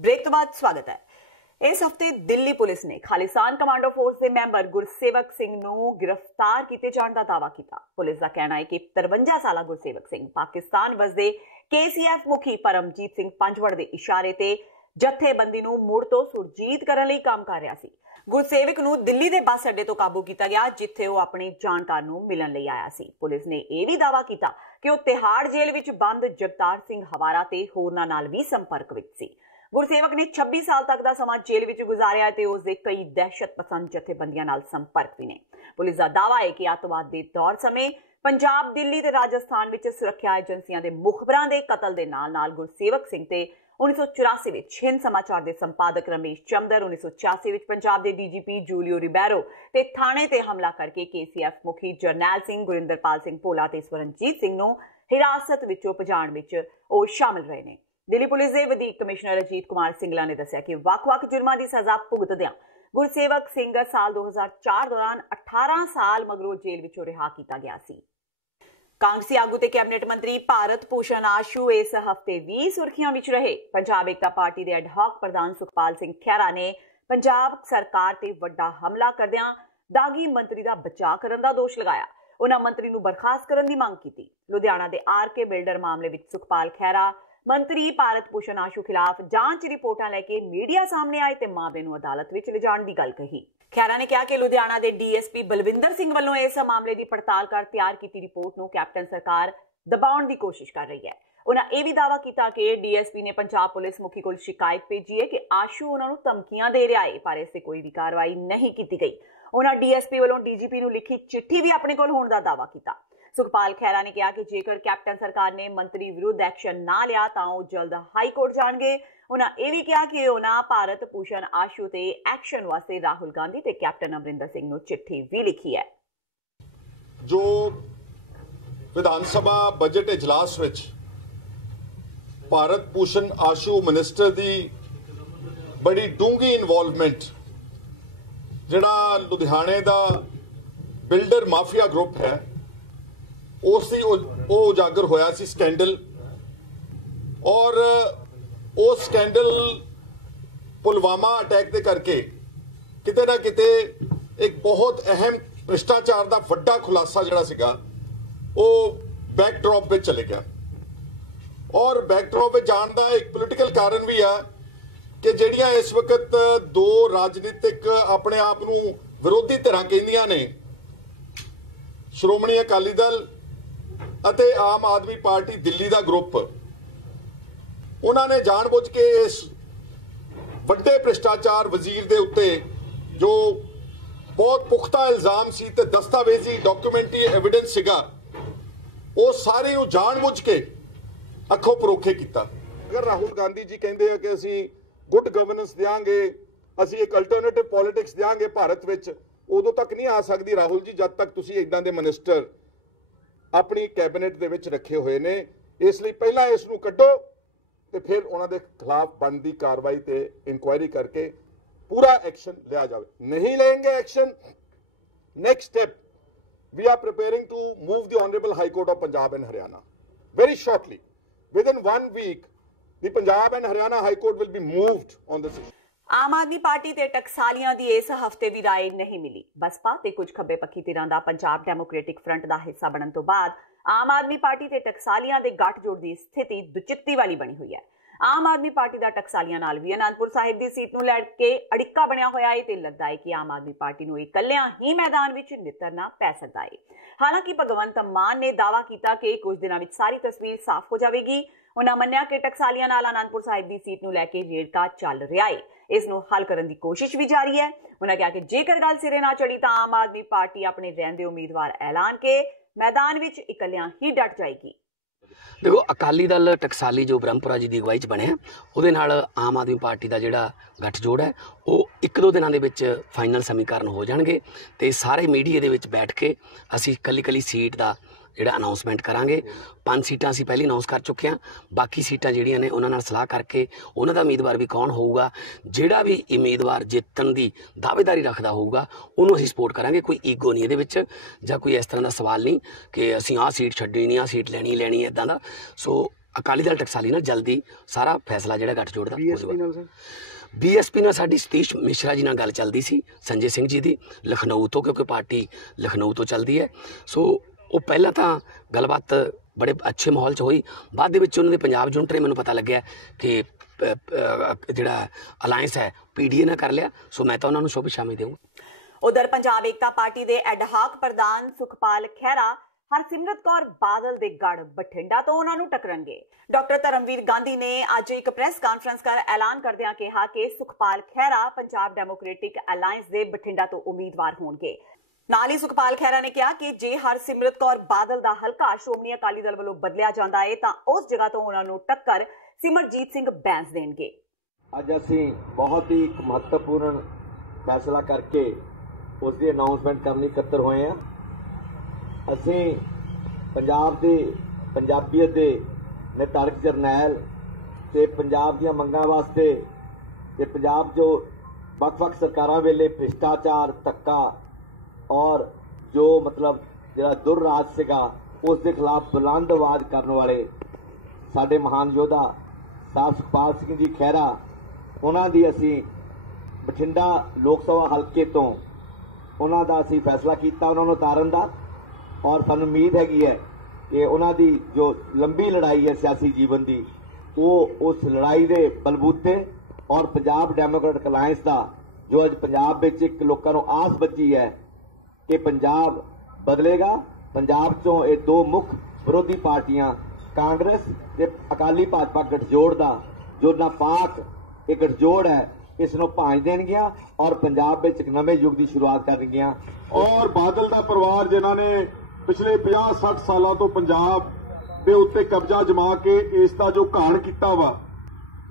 Break तो बाद स्वागत है। इस हफ्ते दिल्ली पुलिस ने खालिस्तान कमांडो फोर्स के मैंबर गुरसेवक सिंह नूं गिरफ्तार किए जाने का दावा किया। पुलिस का कहना है कि 53 साला गुरसेवक सिंह पाकिस्तान वसदे KCF मुखी परमजीत सिंह पंजवड़ के इशारे ते जथेबंदी नूं मुड़ तो सुरजीत करने लई काम कर रहा सी। गुरसेवक नूं दिल्ली के बस अड्डे तो काबू किया गया, जिथे वह अपने जानकार नूं मिलण लई आया सी। पुलिस ने यह भी दावा किया कि वह तिहाड़ जेल विच बंद जगतार सिंह हवारा ते होरनां नाल भी संपर्क विच सी। गुरसेवक ने 26 साल तक का समा जेल विच गुजारिया ते उसदे कई दहशत पसंद जथेबंदियां नाल संपर्क भी ने। पुलिस का दावा है कि अतवाद के दौर समय पंजाब, दिल्ली ते राजस्थान विच सुरक्षा एजेंसियां दे मुखबरां दे कतल दे नाल गुरसेवक सिंह ते 1984 विच हिंद समाचार के संपादक रमेश चंदर, 1986 विच पंजाब के DGP जूलियो रिबैरो ते थाने ते हमला करके KCF मुखी जरनैल सिंह, गुरिंदरपाल सिंह भोला ते स्वरनजीत सिंह नूं हिरासत विचों भजाण विच ओह शामिल रहे ने। दिल्ली पुलिस के वधीक कमिश्नर अजीत कुमार सिंगला ने दस्सिया कि वख-वख जुर्मां की सज़ा भुगतदियां गुरसेवक सिंह साल 2004 दौरान 18 साल मगरों जेल विचों रिहा किया गया सी। कांग्रेसी आगू ते कैबिनेट मंत्री भारत भूषण आशू इस हफ्ते भी सुर्खियां विच रहे। पंजाब एकता पार्टी के एडहॉक प्रधान सुखपाल सिंह खैरा ने पंजाब सरकार ते वड्डा हमला करदियां दागी मंत्री का बचाव करने का दोष लगाया। उन्होंने मंत्री नूं बर्खास्त करने की मांग की। लुधियाना के RK बिल्डर मामले विच सुखपाल खैरा मंत्री भारत भूषण आशू खिलाफ जांच रिपोर्टां लैके मीडिया सामने आए ते मामले नूं अदालत विच लिजाण दी गल कही। खैरा ने कहा कि लुधियाना के DSP बलविंदर सिंह वालों इस मामले की पड़ताल कर तैयार की रिपोर्ट नूं कैप्टन सरकार दबाउण की कोशिश कर रही है। उन्होंने यह भी दावा किया कि DSP ने पंजाब पुलिस मुखी को शिकायत भेजी है कि आशू उन्होंने धमकियां दे रहा है, पर इससे कोई भी कार्रवाई नहीं की गई। उन्होंने DSP वालों DGP नूं लिखी चिट्ठी भी अपने कोल होण दा दावा किया। सुखपाल खैरा ने कहा कि जेकर कैप्टन सरकार ने मंत्री विरुद्ध एक्शन ना लिया तो वह जल्द हाईकोर्ट जाएंगे। उन्होंने यह भी कहा कि उन्होंने भारत भूषण आशू ते एक्शन वास्ते राहुल गांधी ते कैप्टन अमरिंदर सिंह नूं चिट्ठी भी लिखी है। जो विधानसभा बजट इजलास विच भारत भूषण आशू मिनिस्टर की बड़ी डूंगी इनवॉल्वमेंट जिहड़ा लुधियाने का बिल्डर माफिया ग्रुप है उसकी उजागर होया सी स्कैंडल, और वो स्कैंडल पुलवामा अटैक दे करके किते ना किते एक बहुत अहम भ्रिष्टाचार का वड्डा खुलासा जिहड़ा सीगा वो बैकड्रॉप में चले गया। और बैकड्रॉप में जाण दा एक पोलिटिकल कारण भी है कि जिहड़ियां इस वक्त दो राजनीतिक अपने आप नूं विरोधी धिरां कहंदियां ने, श्रोमणी अकाली दल ਅਤੇ आम आदमी पार्टी दिल्ली का ग्रुप, उन्होंने जानबूझ के इस वड्डे भ्रिष्टाचार वजीर के उत्ते जो बहुत पुख्ता इल्जाम सी ते दस्तावेजी डॉक्यूमेंटरी एविडेंस सीगा वो सारे नूं जानबूझ के अखों परोखे किया। अगर राहुल गांधी जी कहते हैं कि असीं गुड गवर्नेंस देंगे, असीं एक अल्टरनेटिव पॉलिटिक्स देंगे भारत विच, उदों तक नहीं आ सकती राहुल जी जब तक तुसीं इदां दे मिनिस्टर अपनी कैबिनेट दे विच रखे हुए ने। इसलिए पहला इसनूं कड्डो ते फिर उन्हां दे खिलाफ बनदी कार्रवाई ते इंक्वायरी करके पूरा एक्शन लिया जाए। नहीं लेंगे action, next step we are preparing to move the honourable high court of Punjab and Haryana very shortly, within 1 week the Punjab and Haryana high court will be moved on this issue. Aam Aadmi party ते टकसालियां दी इस हफ्ते भी राय नहीं मिली। बसपा ते कुछ खब्बे पक्खी धिरां दा पंजाब डेमोक्रेटिक फ्रंट का हिस्सा बनने तो बाद आम आदमी पार्टी ते टकसालियां दे गठजोड़ की स्थिति दुचित्ती वाली बनी हुई है। आम आदमी पार्टी का टकसालियां नाल भी आनंदपुर साहिब की सीट नूं लैके अड़िक्का बनिया होया है ते लगदा है कि आम आदमी पार्टी नूं इकल्लियां ही मैदान विच नितरना पै सकदा है। हालांकि भगवंत मान ने दावा किया कि कुछ दिनों में सारी तस्वीर साफ हो जाएगी। उन्होंने मन्निया कि टकसालियां नाल आनंदपुर साहिब की सीट नूं लैके रेड़का चल रहा है, इसनूं हल करने की कोशिश भी जारी है। उन्होंने कहा कि जेकर गल सिरे ना चढ़ी तो आम आदमी पार्टी अपने रहंदे उम्मीदवार ऐलान के मैदान विच इकल्लियां ही डट जाएगी। देखो, अकाली दल टकसाली जो ब्रह्मपुरा जी की अगवाई च बने ਉਹਦੇ ਨਾਲ आम आदमी पार्टी का ਜਿਹੜਾ गठजोड़ है वो 1-2 ਦਿਨਾਂ ਦੇ ਵਿੱਚ फाइनल समीकरण हो जाएंगे तो सारे मीडिया ਦੇ ਵਿੱਚ बैठ के ਅਸੀਂ ਕੱਲੀ सीट का ਜਿਹੜਾ ਅਨਾਉਂਸਮੈਂਟ ਕਰਾਂਗੇ। 5 ਸੀਟਾਂ ਅਸੀਂ ਪਹਿਲੀ ਅਨਾਉਂਸ ਕਰ ਚੁੱਕੇ ਹਾਂ, ਬਾਕੀ ਸੀਟਾਂ ਜਿਹੜੀਆਂ ਨੇ ਉਹਨਾਂ ਨਾਲ ਸਲਾਹ ਕਰਕੇ ਉਹਨਾਂ ਦਾ ਉਮੀਦਵਾਰ ਵੀ ਕੌਣ ਹੋਊਗਾ, ਜਿਹੜਾ ਵੀ ਉਮੀਦਵਾਰ ਜਿੱਤਣ ਦੀ ਦਾਅਵੇਦਾਰੀ ਰੱਖਦਾ ਹੋਊਗਾ ਉਹਨੂੰ ਅਸੀਂ ਸਪੋਰਟ ਕਰਾਂਗੇ। ਕੋਈ ਈਗੋ ਨਹੀਂ ਇਹਦੇ ਵਿੱਚ ਜਾਂ ਕੋਈ ਇਸ ਤਰ੍ਹਾਂ ਦਾ ਸਵਾਲ ਨਹੀਂ ਕਿ ਅਸੀਂ ਆਹ ਸੀਟ ਛੱਡਣੀ ਨਹੀਂ, ਆਹ ਸੀਟ ਲੈਣੀ ਇੱਦਾਂ ਦਾ। ਸੋ ਅਕਾਲੀ ਦਲ ਟਕਸਾਲੀ ਨਾਲ ਜਲਦੀ ਸਾਰਾ ਫੈਸਲਾ ਜਿਹੜਾ ਗੱਠਜੋੜ ਦਾ ਹੋ ਜਾਊਗਾ। ਬੀਐਸਪੀ ਨਾਲ ਸਾਡੀ ਸਤੀਸ਼ ਮਿਸ਼ਰਾ ਜੀ ਨਾਲ ਗੱਲ ਚੱਲਦੀ ਸੀ, ਸੰਜੇ ਸਿੰਘ ਜੀ ਦੀ, ਲਖਨਊ ਤੋਂ, ਕਿਉਂਕਿ ਪਾਰਟੀ ਲਖਨਊ ਤੋਂ ਚੱਲਦੀ ਹੈ। ਸੋ ਉਹ ਪਹਿਲਾਂ ਤਾਂ ਗੱਲਬਾਤ ਬੜੇ ਅੱਛੇ ਮਾਹੌਲ 'ਚ ਹੋਈ। ਬਾਅਦ ਦੇ ਵਿੱਚ ਉਹਨਾਂ ਦੇ ਪੰਜਾਬ ਯੂਨਿਟ ਨੇ ਮੈਨੂੰ ਪਤਾ ਲੱਗਿਆ ਕਿ ਜਿਹੜਾ ਅਲਾਇੰਸ ਹੈ ਪੀਡੀਏ ਨਾਲ ਕਰ ਲਿਆ। ਸੋ ਮੈਂ ਤਾਂ ਉਹਨਾਂ ਨੂੰ ਸ਼ੁਭ ਸ਼ਾਮੀ ਦੇਵਾਂ। ਉਧਰ ਪੰਜਾਬ ਏਕਤਾ ਪਾਰਟੀ ਦੇ ਐਡਹਾਕ ਪ੍ਰਧਾਨ ਸੁਖਪਾਲ ਖਹਿਰਾ ਹਰਸਿਮਰਤ ਕੌਰ ਬਾਦਲ ਦੇ ਗੜ ਬਠਿੰਡਾ ਤੋਂ ਉਹਨਾਂ ਨੂੰ ਟਕਰਨਗੇ। ਡਾਕਟਰ ਧਰਮਵੀਰ ਗਾਂਧੀ ਨੇ ਅੱਜ ਇੱਕ ਪ੍ਰੈਸ ਕਾਨਫਰੰਸ ਕਰ ਐਲਾਨ ਕਰਦਿਆਂ ਕਿਹਾ ਕਿ ਸੁਖਪਾਲ ਖਹਿਰਾ ਪੰਜਾਬ ਡੈਮੋਕ੍ਰੈਟਿਕ ਅਲਾਇੰਸ ਦੇ ਬਠਿੰਡਾ ਤੋਂ ਉਮੀਦਵਾਰ ਹੋਣਗੇ। ਨਾਲ ਹੀ ਸੁਖਪਾਲ ਖਹਿਰਾ ਨੇ ਕਿਹਾ ਕਿ ਜੇ ਹਰਸਿਮਰਤ ਕੌਰ ਬਾਦਲ ਦਾ ਹਲਕਾ ਸ਼੍ਰੋਮਣੀ ਅਕਾਲੀ ਦਲ ਵੱਲੋਂ ਬਦਲਿਆ ਜਾਂਦਾ ਹੈ ਤਾਂ ਉਸ ਜਗ੍ਹਾ ਤੋਂ ਉਹਨਾਂ ਨੂੰ ਟੱਕਰ ਸਿਮਰਜੀਤ ਸਿੰਘ ਬੈਂਸ ਦੇਣਗੇ। ਅੱਜ ਅਸੀਂ ਬਹੁਤ ਹੀ ਇੱਕ ਮਹੱਤਵਪੂਰਨ ਫੈਸਲਾ ਕਰਕੇ ਉਸ ਦੀ ਅਨਾਉਂਸਮੈਂਟ ਕਰਨ ਲਈ ਇਕੱਤਰ ਹੋਏ ਹਾਂ। ਅਸੀਂ ਪੰਜਾਬ ਦੇ ਪੰਜਾਬੀਅਤ ਦੇ ਨਿਰਧਾਰਕ ਜਰਨੈਲ ਤੇ ਪੰਜਾਬ ਦੀਆਂ ਮੰਗਾਂ ਵਾਸਤੇ ਤੇ ਪੰਜਾਬ ਜੋ ਵੱਖ-ਵੱਖ ਸਰਕਾਰਾਂ ਵੇਲੇ ਭ੍ਰਿਸ਼ਟਾਚਾਰ, ਧੱਕਾ ਔਰ ਜੋ ਮਤਲਬ ਜਿਹੜਾ ਦੁਰਰਾਜ ਸੀਗਾ ਉਸ ਦੇ ਖਿਲਾਫ ਬੁਲੰਦ ਆਵਾਜ਼ ਕਰਨ ਵਾਲੇ ਸਾਡੇ ਮਹਾਨ ਯੋਧਾ ਸਾਹਿਬ ਸੁਖਪਾਲ ਸਿੰਘ ਜੀ ਖਹਿਰਾ, ਉਹਨਾਂ ਦੀ ਅਸੀਂ ਬਠਿੰਡਾ ਲੋਕ ਸਭਾ ਹਲਕੇ ਤੋਂ ਉਹਨਾਂ ਦਾ ਅਸੀਂ ਫੈਸਲਾ ਕੀਤਾ ਉਹਨਾਂ ਨੂੰ ਉਤਾਰਨ ਦਾ। ਔਰ ਸਾਨੂੰ ਉਮੀਦ ਹੈਗੀ ਹੈ ਕਿ ਉਹਨਾਂ ਦੀ ਜੋ ਲੰਬੀ ਲੜਾਈ ਹੈ ਸਿਆਸੀ ਜੀਵਨ ਦੀ, ਉਹ ਉਸ ਲੜਾਈ ਦੇ ਬਲਬੂਤੇ ਔਰ ਪੰਜਾਬ ਡੈਮੋਕ੍ਰੈਟਿਕ ਅਲਾਇੰਸ ਦਾ ਜੋ ਅੱਜ ਪੰਜਾਬ ਵਿੱਚ ਇੱਕ ਲੋਕਾਂ ਨੂੰ ਆਸ ਬੱਝੀ ਹੈ ਕਿ ਪੰਜਾਬ ਬਦਲੇਗਾ। ਪੰਜਾਬ 'ਚੋਂ ਇਹ ਦੋ ਮੁੱਖ ਵਿਰੋਧੀ ਪਾਰਟੀਆਂ ਕਾਂਗਰਸ ਤੇ ਅਕਾਲੀ ਭਾਜਪਾ ਗਠਜੋੜ ਦਾ ਜੋ ਨਾਪਾਕ ਇਹ ਗਠਜੋੜ ਹੈ, ਇਸ ਨੂੰ ਭਾਂਜ ਦੇਣਗੀਆਂ ਔਰ ਪੰਜਾਬ ਵਿੱਚ ਇੱਕ ਨਵੇਂ ਯੁੱਗ ਦੀ ਸ਼ੁਰੂਆਤ ਕਰਨਗੀਆਂ। ਔਰ ਬਾਦਲ ਦਾ ਪਰਿਵਾਰ ਜਿਨ੍ਹਾਂ ਨੇ ਪਿਛਲੇ 50-60 ਸਾਲਾਂ ਤੋਂ ਪੰਜਾਬ ਦੇ ਉੱਤੇ ਕਬਜ਼ਾ ਜਮਾ ਕੇ ਇਸ ਦਾ ਜੋ ਘਾਣ ਕੀਤਾ ਵਾ,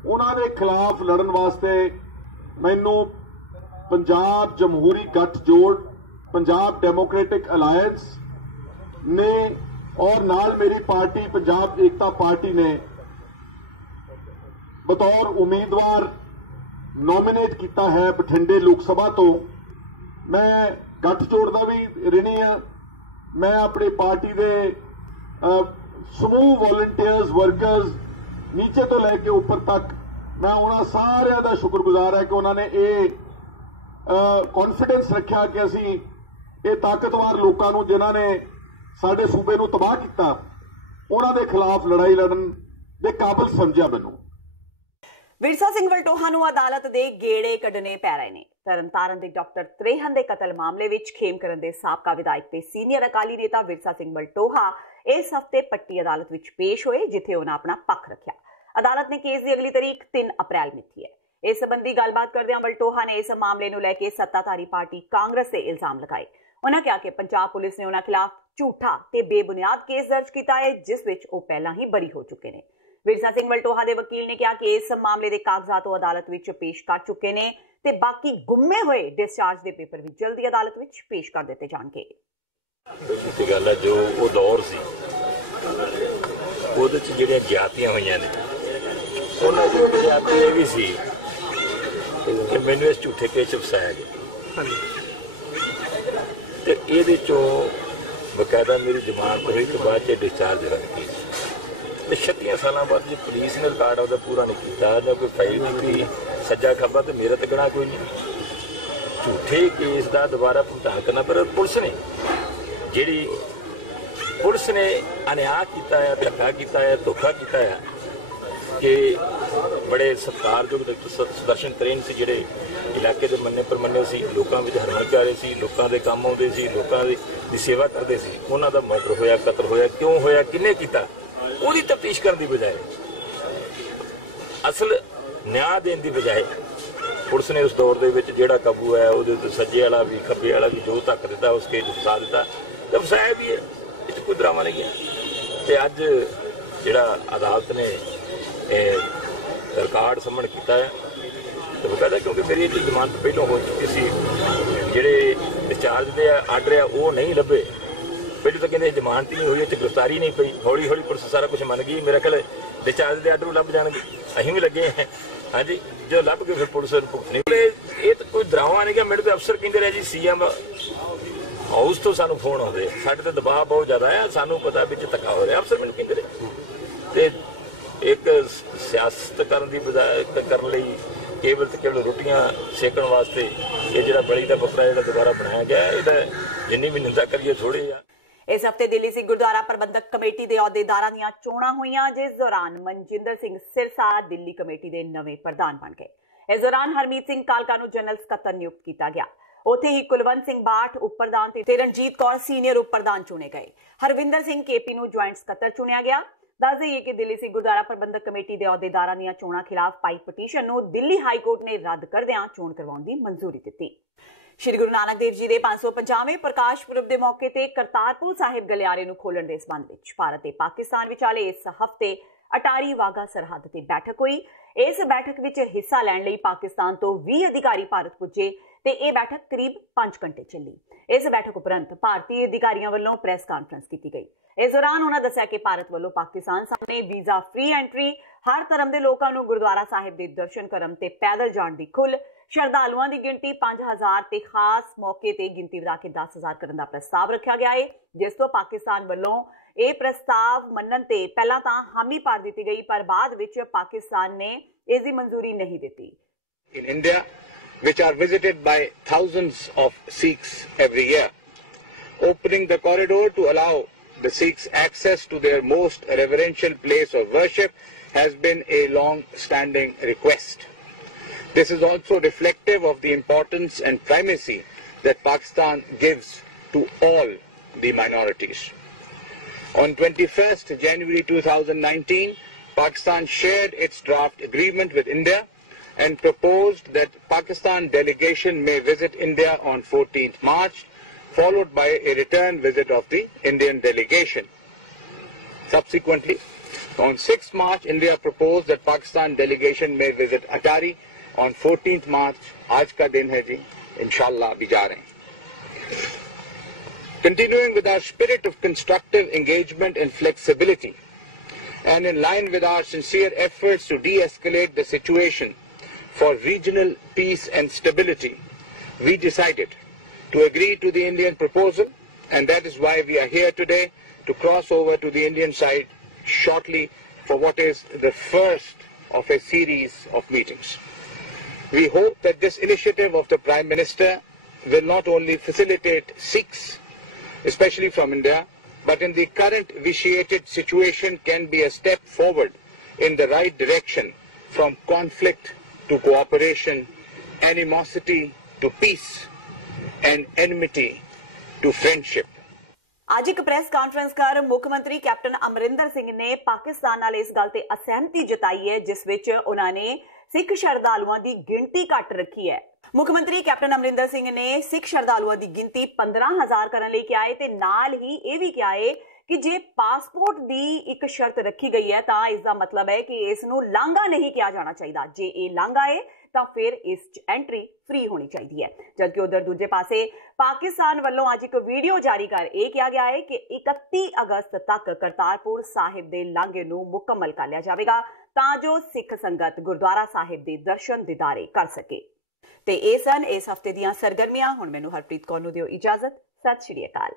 ਉਹਨਾਂ ਦੇ ਖਿਲਾਫ ਲੜਨ ਵਾਸਤੇ ਮੈਨੂੰ ਪੰਜਾਬ ਜਮਹੂਰੀ ਗੱਠਜੋੜ, ਪੰਜਾਬ ਡੈਮੋਕ੍ਰੈਟਿਕ ਅਲਾਇੰਸ ਨੇ ਔਰ ਨਾਲ ਮੇਰੀ ਪਾਰਟੀ ਪੰਜਾਬ ਏਕਤਾ ਪਾਰਟੀ ਨੇ ਬਤੌਰ ਉਮੀਦਵਾਰ ਨੋਮੀਨੇਟ ਕੀਤਾ ਹੈ ਬਠਿੰਡੇ ਲੋਕ ਸਭਾ ਤੋਂ। ਮੈਂ ਗੱਠਜੋੜ ਦਾ ਵੀ ਰਿਣੀ ਹਾਂ। ਮੈਂ ਆਪਣੀ ਪਾਰਟੀ ਦੇ ਸਮੂਹ ਵੋਲੰਟੀਅਰਸ, ਵਰਕਰਸ ਨੀਚੇ ਤੋਂ ਲੈ ਕੇ ਉੱਪਰ ਤੱਕ, ਮੈਂ ਉਹਨਾਂ ਸਾਰਿਆਂ ਦਾ ਸ਼ੁਕਰਗੁਜ਼ਾਰ ਹਾਂ ਕਿ ਉਹਨਾਂ ਨੇ ਇਹ ਕੌਨਫੀਡੈਂਸ ਰੱਖਿਆ ਕਿ ਅਸੀਂ ਇਹ ਤਾਕਤਵਰ ਲੋਕਾਂ ਨੂੰ ਜਿਨ੍ਹਾਂ ਨੇ ਸਾਡੇ ਸੂਬੇ ਨੂੰ ਤਬਾਹ ਕੀਤਾ, ਉਹਨਾਂ ਦੇ ਖਿਲਾਫ ਲੜਾਈ ਲੜਨ ਦੇ ਕਾਬਿਲ ਸਮਝਿਆ ਮੈਨੂੰ। ਵਿਰਸਾ ਸਿੰਘ ਵਲਟੋਹਾ ਨੂੰ ਅਦਾਲਤ ਦੇ ਗੇੜੇ ਕੱਢਣੇ ਪੈ ਰਹੇ ਨੇ। ਤਰਨਤਾਰਨ ਦੇ ਡਾਕਟਰ ਤ੍ਰੇਹਨ ਦੇ ਕਤਲ ਮਾਮਲੇ ਵਿੱਚ ਖੇਮਕਰਨ ਦੇ ਸਾਬਕਾ ਵਿਧਾਇਕ ਤੇ ਸੀਨੀਅਰ ਅਕਾਲੀ ਨੇਤਾ ਵਿਰਸਾ ਸਿੰਘ ਵਲਟੋਹਾ ਇਸ ਹਫ਼ਤੇ ਪੱਟੀ ਅਦਾਲਤ ਵਿੱਚ ਪੇਸ਼ ਹੋਏ, ਜਿੱਥੇ ਉਹਨਾਂ ਆਪਣਾ ਪੱਖ ਰੱਖਿਆ। ਅਦਾਲਤ ਨੇ ਕੇਸ ਦੀ ਅਗਲੀ ਤਾਰੀਖ 3 ਅਪ੍ਰੈਲ ਮਿੱਥੀ ਹੈ। ਇਸ ਸੰਬੰਧੀ ਗੱਲਬਾਤ ਕਰਦਿਆਂ ਵਲਟੋਹਾ ਨੇ ਇਸ ਮਾਮਲੇ ਨੂੰ ਲੈ ਕੇ ਸੱਤਾਧਾਰੀ ਪਾਰਟੀ ਕਾਂਗਰਸ ਤੇ ਇਲਜ਼ਾਮ ਲਗਾਏ। ਉਹਨਾਂ ਕਿਹਾ ਕਿ ਪੰਜਾਬ ਪੁਲਿਸ ਨੇ ਉਹਨਾਂ ਖਿਲਾਫ ਝੂਠਾ ਤੇ ਬੇਬੁਨਿਆਦ ਕੇਸ ਦਰਜ ਕੀਤਾ ਹੈ, ਜਿਸ ਵਿੱਚ ਉਹ ਪਹਿਲਾਂ ਹੀ ਬਰੀ ਹੋ ਚੁੱਕੇ ਨੇ। ਵਿਰਸਾ ਸਿੰਘ ਵਲਟੋਹਾ ਦੇ ਵਕੀਲ ਨੇ ਕਿਹਾ ਕਿ ਇਸ ਮਾਮਲੇ ਦੇ ਕਾਗਜ਼ਾਤ ਉਹ ਅਦਾਲਤ ਵਿੱਚ ਪੇਸ਼ ਕਰ ਚੁੱਕੇ ਨੇ ਤੇ ਬਾਕੀ ਗੁੰਮੇ ਹੋਏ ਡਿਸਚਾਰਜ ਦੇ ਪੇਪਰ ਵੀ ਜਲਦੀ ਅਦਾਲਤ ਵਿੱਚ ਪੇਸ਼ ਕਰ ਦਿੱਤੇ ਜਾਣਗੇ। ਇਹ ਗੱਲ ਹੈ ਜੋ ਉਹ ਦੌਰ ਸੀ ਉਹਦੇ 'ਚ ਜਿਹੜੀਆਂ ਗਿਆਤੀਆਂ ਹੋਈਆਂ ਨੇ, ਉਹਨਾਂ ਦੀ ਗਿਆਤੀ ਇਹ ਵੀ ਸੀ ਕਿ ਮੈਨੂੰ ਇਸ ਝੂਠੇ ਕੇਸ 'ਚ ਫਸਾਇਆ ਗਿਆ ਤੇ ਇਹਦੇ 'ਚੋਂ ਬਕਾਇਦਾ ਮੇਰੀ ਜ਼ਮਾਨਤ ਹੋਈ ਤੇ ਬਾਅਦ 'ਚ ਡਿਸਚਾਰਜ ਹੋਇਆ ਕੇਸ। ਤੇ 36 ਸਾਲਾਂ ਬਾਅਦ ਜੇ ਪੁਲਿਸ ਨੇ ਰਿਕਾਰਡ ਉਹਦਾ ਪੂਰਾ ਨਹੀਂ ਕੀਤਾ ਜਾਂ ਕੋਈ ਫਾਈਲ ਨਹੀਂ ਪਈ ਸੱਜਾ ਖੱਬਾ, ਤੇ ਮੇਰਾ ਤਾਂ ਗਣਾ ਕੋਈ ਨਹੀਂ। ਝੂਠੇ ਕੇਸ ਦਾ ਦੁਬਾਰਾ ਭੁਗਤਾਨ ਕਰਨਾ, ਪਰ ਪੁਲਿਸ ਨੇ ਅਨਿਆਂ ਕੀਤਾ ਹੈ, ਧੱਕਾ ਕੀਤਾ ਹੈ, ਧੋਖਾ ਕੀਤਾ ਹੈ ਕਿ ਬੜੇ ਸਤਿਕਾਰਯੋਗ ਸੁਦਰਸ਼ਨ ਤ੍ਰੇਹਨ ਸੀ, ਜਿਹੜੇ ਇਲਾਕੇ ਦੇ ਮੰਨੇ ਪ੍ਰਮੰਨੇ ਸੀ, ਲੋਕਾਂ ਵਿੱਚ ਹਰਮਨ ਪਿਆਰੇ ਸੀ, ਲੋਕਾਂ ਦੇ ਕੰਮ ਆਉਂਦੇ ਸੀ, ਲੋਕਾਂ ਦੀ ਸੇਵਾ ਕਰਦੇ ਸੀ। ਉਹਨਾਂ ਦਾ ਮਰਡਰ ਹੋਇਆ, ਕਤਲ ਹੋਇਆ, ਕਿਉਂ ਹੋਇਆ, ਕਿਹਨੇ ਕੀਤਾ, ਉਹਦੀ ਤਫਤੀਸ਼ ਕਰਨ ਦੀ ਬਜਾਏ, ਅਸਲ ਨਿਆਂ ਦੇਣ ਦੀ ਬਜਾਏ ਪੁਲਿਸ ਨੇ ਉਸ ਦੌਰ ਦੇ ਵਿੱਚ ਜਿਹੜਾ ਕਾਬੂ ਹੈ ਉਹਦੇ ਉੱਤੇ ਸੱਜੇ ਵਾਲਾ ਵੀ ਖੱਬੇ ਵਾਲਾ ਵੀ ਜੋ ਧੱਕ ਦਿੱਤਾ, ਉਸ ਕੇਸ ਫਸਾ ਦਿੱਤਾ ਤੇ ਫਸਾਇਆ ਵੀ ਹੈ। ਇਹ 'ਚ ਕੋਈ ਡਰਾਮਾ ਨਹੀਂ ਗਿਆ। ਤੇ ਅੱਜ ਜਿਹੜਾ ਅਦਾਲਤ ਨੇ ਰਿਕਾਰਡ ਸਾਹਮਣੇ ਕੀਤਾ ਹੈ ਤੇ ਬਕਾਇਦਾ, ਕਿਉਂਕਿ ਮੇਰੀ ਇਹਦੀ ਜ਼ਮਾਨਤ ਪਹਿਲਾਂ ਹੋ ਚੁੱਕੀ ਸੀ, ਜਿਹੜੇ ਡਿਸਚਾਰਜ ਦੇ ਆਰਡਰ ਆ ਉਹ ਨਹੀਂ ਲੱਭੇ। ਪਹਿਲਾਂ ਤਾਂ ਕਹਿੰਦੇ ਜ਼ਮਾਨਤ ਹੀ ਨਹੀਂ ਹੋਈ, ਇੱਥੇ ਗ੍ਰਿਫਤਾਰੀ ਨਹੀਂ ਪਈ। ਹੌਲੀ ਹੌਲੀ ਪੁਲਿਸ ਸਾਰਾ ਕੁਝ ਮੰਨ ਗਈ। ਮੇਰਾ ਖਿਆਲ ਡਿਸਚਾਰਜ ਦੇ ਆਰਡਰ ਲੱਭ ਜਾਣਗੇ, ਅਸੀਂ ਵੀ ਲੱਗੇ ਹਾਂ। ਹਾਂਜੀ, ਜੋ ਲੱਭ ਕੇ ਫਿਰ ਪੁਲਿਸ ਨੂੰ ਭੁਗਤਣੀ। ਇਹ ਤਾਂ ਕੋਈ ਡਰਾਮਾ ਨਹੀਂ ਗਾ। ਮੇਰੇ ਤਾਂ ਅਫਸਰ ਕਹਿੰਦੇ ਰਹੇ ਜੀ CM ਹਾਊਸ ਤੋਂ ਸਾਨੂੰ ਫੋਨ ਆਉਂਦੇ, ਸਾਡੇ ਤੇ ਦਬਾਅ ਬਹੁਤ ਜ਼ਿਆਦਾ ਆ, ਸਾਨੂੰ ਪਤਾ ਵਿੱਚ ਧੱਕਾ ਹੋ ਰਿਹਾ, ਅਫਸਰ ਮੈਨੂੰ ਕਹਿੰਦੇ ਰਹੇ। ਤੇ ਇੱਕ ਸਿਆਸਤ ਕਰਨ ਦੀ ਬਜਾਏ ਕਰਨ ਲਈ ਕੇਵਲ ਤੇ ਕੇਵਲ ਰੋਟੀਆਂ ਸੇਕਣ ਵਾਸਤੇ ਇਹ ਜਿਹੜਾ ਬਲੀ ਦਾ ਬੱਕਰਾ ਜਿਹੜਾ ਦੁਬਾਰਾ ਬਣਾਇਆ ਗਿਆ ਇਹਦਾ ਜਿੰਨੀ ਵੀ ਨਿੰਦਾ ਕਰੀਏ ਥੋੜੀ ਆ। ਇਸ ਹਫਤੇ ਦਿੱਲੀ ਸਿੱਖ ਗੁਰਦੁਆਰਾ ਪ੍ਰਬੰਧਕ ਕਮੇਟੀ ਦੇ ਅਹੁਦੇਦਾਰਾਂ ਦੀਆਂ ਚੋਣਾਂ ਹੋਈਆਂ, ਜਿਸ ਦੌਰਾਨ ਮਨਜਿੰਦਰ ਸਿੰਘ ਸਿਰਸਾ ਦਿੱਲੀ ਕਮੇਟੀ ਦੇ ਨਵੇਂ ਪ੍ਰਧਾਨ ਬਣ ਗਏ। ਇਸ ਦੌਰਾਨ ਹਰਮੀਤ ਸਿੰਘ ਕਾਲਕਾ ਨੂੰ ਜਨਰਲ ਸਕੱਤਰ ਨਿਯੁਕਤ ਕੀਤਾ ਗਿਆ। ਉੱਥੇ ਹੀ ਕੁਲਵੰਤ ਸਿੰਘ ਬਾਠ ਉਪ ਪ੍ਰਧਾਨ ਤੇ ਰਣਜੀਤ ਕੌਰ ਸੀਨੀਅਰ ਉਪ ਪ੍ਰਧਾਨ ਚੁਣੇ ਗਏ। ਹਰਵਿੰਦਰ ਸਿੰਘ ਕੇਪੀ ਨੂੰ ਜੁਆਇੰਟ ਸਕੱਤਰ ਚੁਣਿਆ ਗਿਆ। ਦੱਸ ਦੇਈਏ ਕਿ ਦਿੱਲੀ ਸਿੱਖ ਗੁਰਦੁਆਰਾ ਪ੍ਰਬੰਧਕ ਕਮੇਟੀ ਦੇ ਅਹੁਦੇਦਾਰਾਂ ਦੀਆਂ ਚੋਣਾਂ ਖਿਲਾਫ ਪਾਈ ਪਟੀਸ਼ਨ ਨੂੰ ਦਿੱਲੀ ਹਾਈ ਕੋਰਟ ਨੇ ਰੱਦ ਕਰਦਿਆਂ ਚੋਣ ਕਰਵਾਉਣ ਦੀ ਮਨਜ਼ੂਰੀ ਦਿੱਤੀ। ਸ਼੍ਰੀ ਗੁਰੂ ਨਾਨਕ ਦੇਵ ਜੀ ਦੇ 550ਵੇਂ ਪ੍ਰਕਾਸ਼ ਪੁਰਬ ਦੇ ਮੌਕੇ ਤੇ ਕਰਤਾਰਪੁਰ ਸਾਹਿਬ ਗਲਿਆਰੇ ਨੂੰ ਖੋਲਣ ਦੇ ਸੰਬੰਧ ਵਿੱਚ ਭਾਰਤ ਤੇ ਪਾਕਿਸਤਾਨ ਵਿਚਾਲੇ ਇਸ ਹਫ਼ਤੇ ਅਟਾਰੀ ਵਾਘਾ ਸਰਹੱਦ ਤੇ ਬੈਠਕ ਹੋਈ। ਇਸ ਬੈਠਕ ਵਿੱਚ ਹਿੱਸਾ ਲੈਣ ਲਈ ਪਾਕਿਸਤਾਨ ਤੋਂ 20 ਅਧਿਕਾਰੀ ਭਾਰਤ ਪੁੱਜੇ ਤੇ ਇਹ ਬੈਠਕ ਕਰੀਬ 5 ਘੰਟੇ ਚੱਲੀ। ਇਸ ਬੈਠਕ ਉਪਰੰਤ ਭਾਰਤੀ ਅਧਿਕਾਰੀਆਂ ਵੱਲੋਂ ਪ੍ਰੈਸ ਕਾਨਫਰੰਸ ਕੀਤੀ ਗਈ। ਇਸ ਦੌਰਾਨ ਉਹਨਾਂ ਦੱਸਿਆ ਕਿ ਭਾਰਤ ਵੱਲੋਂ ਪਾਕਿਸਤਾਨ ਸਾਹਮਣੇ ਵੀਜ਼ਾ ਫ੍ਰੀ ਐਂਟਰੀ, ਹਰ ਧਰਮ ਦੇ ਲੋਕਾਂ ਨੂੰ ਗੁਰਦੁਆਰਾ ਸਾਹਿਬ ਦੇ ਦਰਸ਼ਨ ਕਰਨ ਤੇ ਪੈਦਲ ਜਾਣ ਦੀ ਖੁੱਲ੍ਹ, ਸ਼ਰਧਾਲੂਆਂ ਦੀ ਗਿਣਤੀ 5000 ਤੇ ਖਾਸ ਮੌਕੇ ਤੇ ਗਿਣਤੀ ਵਧਾ ਕੇ 10000 ਕਰਨ ਦਾ ਪ੍ਰਸਤਾਵ ਰੱਖਿਆ ਗਿਆ ਹੈ, ਜਿਸ ਤੋਂ ਪਾਕਿਸਤਾਨ ਵੱਲੋਂ ਇਹ ਪ੍ਰਸਤਾਵ ਮੰਨਣ ਤੇ ਪਹਿਲਾਂ ਤਾਂ ਹਾਮੀ ਭਰ ਦਿੱਤੀ ਗਈ, ਪਰ ਬਾਅਦ ਵਿੱਚ ਪਾਕਿਸਤਾਨ ਨੇ ਇਸ ਦੀ ਮਨਜ਼ੂਰੀ ਨਹੀਂ ਦਿੱਤੀ। In India, which are visited by thousands of Sikhs every year, opening the corridor to allow the Sikhs access to their most reverential place of worship has been a long-standing request. This is also reflective of the importance and primacy that Pakistan gives to all the minorities. On 21st January 2019, Pakistan shared its draft agreement with India and proposed that Pakistan delegation may visit India on 14th March, followed by a return visit of the Indian delegation. Subsequently, on 6th March, India proposed that Pakistan delegation may visit Atari on 14th March. Aaj ka din hai ji, inshallah bhi ja rahe hain. Continuing with our spirit of constructive engagement and flexibility, and in line with our sincere efforts to de-escalate the situation for regional peace and stability, we decided to agree to the Indian proposal, and that is why we are here today to cross over to the Indian side shortly for what is the first of a series of meetings. We hope that this initiative of the Prime Minister will not only facilitate Sikhs, especially from India, but in the current vitiated situation can be a step forward in the right direction from conflict to cooperation, animosity to peace, and enmity to friendship. ਅੱਜ ਇੱਕ press conference ਕਰ ਮੁੱਖ ਮੰਤਰੀ captain Amarinder Singh ਨੇ ਪਾਕਿਸਤਾਨ ਨਾਲ ਇਸ ਗੱਲ ਤੇ ਅਸਹਿਮਤੀ ਜਤਾਈ ਹੈ, ਜਿਸ ਵਿੱਚ ਉਹਨਾਂ ਨੇ ਸਿੱਖ ਸ਼ਰਧਾਲੂਆਂ ਦੀ ਗਿਣਤੀ ਘੱਟ ਰੱਖੀ ਹੈ। ਮੁੱਖ ਮੰਤਰੀ ਕੈਪਟਨ ਅਮਰਿੰਦਰ ਸਿੰਘ ਨੇ ਸਿੱਖ ਸ਼ਰਧਾਲੂਆਂ ਦੀ ਗਿਣਤੀ 15000 ਕਰਨ ਲਈ ਕਿਹਾ ਹੈ ਤੇ ਨਾਲ ਹੀ ਇਹ ਵੀ ਕਿਹਾ ਹੈ ਕਿ ਜੇ ਪਾਸਪੋਰਟ ਦੀ ਇੱਕ ਸ਼ਰਤ ਰੱਖੀ ਗਈ ਹੈ ਤਾਂ ਇਸ ਦਾ ਮਤਲਬ ਹੈ ਕਿ ਇਸ ਨੂੰ ਲਾਂਘਾ ਨਹੀਂ ਕਿਹਾ ਜਾਣਾ ਚਾਹੀਦਾ। ਜੇ ਇਹ ਲਾਂਘਾ ਹੈ ਤਾਂ ਫਿਰ ਇਸ 'ਚ ਐਂਟਰੀ ਫ੍ਰੀ ਹੋਣੀ ਚਾਹੀਦੀ ਹੈ। ਜਦਕਿ ਉਧਰ ਦੂਜੇ ਪਾਸੇ ਪਾਕਿਸਤਾਨ ਵੱਲੋਂ ਅੱਜ ਇੱਕ ਵੀਡੀਓ ਜਾਰੀ ਕਰ ਇਹ ਕਿਹਾ ਗਿਆ ਹੈ ਕਿ 31 ਅਗਸਤ ਤੱਕ ਕਰਤਾਰਪੁਰ ਸਾਹਿਬ ਦੇ ਲਾਂਘੇ ਨੂੰ ਮੁਕੰਮਲ ਕਰ ਲਿਆ ਜਾਵੇਗਾ ਤਾਂ ਜੋ ਸਿੱਖ ਸੰਗਤ ਗੁਰਦੁਆਰਾ ਸਾਹਿਬ ਦੇ ਦਰਸ਼ਨ ਦੀਦਾਰੇ ਕਰ ਸਕੇ। ਤੇ ਇਹ ਸਨ ਇਸ ਹਫਤੇ ਦੀਆਂ ਸਰਗਰਮੀਆਂ। ਹੁਣ ਮੈਨੂੰ ਹਰਪ੍ਰੀਤ ਕੌਰ ਨੂੰ ਦਿਓ ਇਜਾਜ਼ਤ। ਸਤਿ ਸ਼੍ਰੀ ਅਕਾਲ।